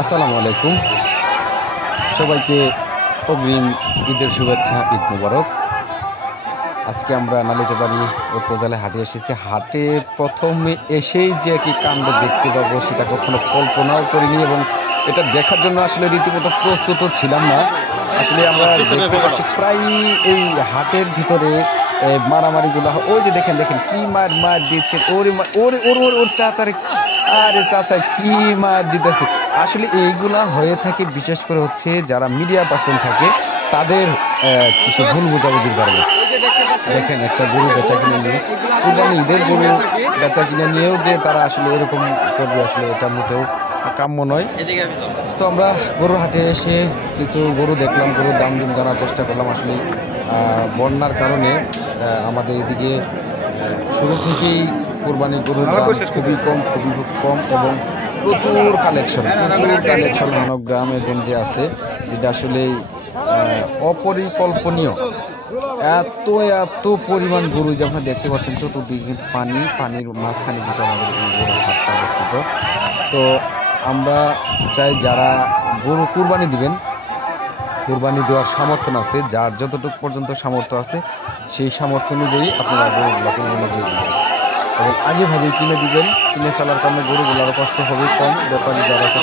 আসসালামু আলাইকুম, সবাইকে অগ্রিম ঈদের শুভেচ্ছা, ঈদ মুবারক। আজকে আমরা নালিতাবাড়ি উপজেলায় হাটে এসেছি। হাটে প্রথমে এসেই যে কি কাণ্ড দেখতে পাবো সেটা কখনো কল্পনাও করিনি, এবং এটা দেখার জন্য আসলে রীতিমতো প্রস্তুত ছিলাম না। আসলে আমরা দেখতে পাচ্ছি প্রায় এই হাটের ভিতরে মারামারিগুলো। ওই যে দেখেন দেখেন কি মার দিচ্ছে, ওর ওর চাচারে, আরে চাচা কি মার দিতেছে। আসলে এইগুলা হয়ে থাকে বিশেষ করে হচ্ছে যারা মিডিয়া পার্সন থাকে তাদের কিছু ভুল বোঝাবুঝির কারণে। দেখেন একটা গরু বেচা কিনে নিয়ে, কুরবানি ঈদের গরু বেচা কিনে নিয়েও যে তারা আসলে এরকম করবে, আসলে এটা মোটেও কাম্য নয়। তো আমরা গরুর হাটে এসে কিছু গরু দেখলাম, গরুর দাম জানার চেষ্টা করলাম। আসলে বন্যার কারণে আমাদের এদিকে শুরু থেকেই কোরবানির গরুর দাম খুবই কম এবং প্রচুর কালেকশন মানব গ্রামে গঞ্জে আছে, যেটা আসলে অপরিকল্পনীয়। এত পরিমাণ গরু যে আপনারা দেখতে পাচ্ছেন, চতুর্দিকে কিন্তু পানির মাঝখানে কিন্তু আমাদের এই গরুর হাটটা অবস্থিত। তো আমরা চাই যারা গরু কুরবানি দিবেন, কুরবানি দেওয়ার সামর্থ্য আছে, যার যতটুকু পর্যন্ত সামর্থ্য আছে সেই সামর্থ্য অনুযায়ী আপনারা গরুগুলো কুরবানি দিয়ে দিবেন, এবং আগে ভাগে কিনে দিবেন। কিনে ফেলার কারণে গরুগুলো আরও কষ্ট হবে কম, ব্যাপারী যারা আছে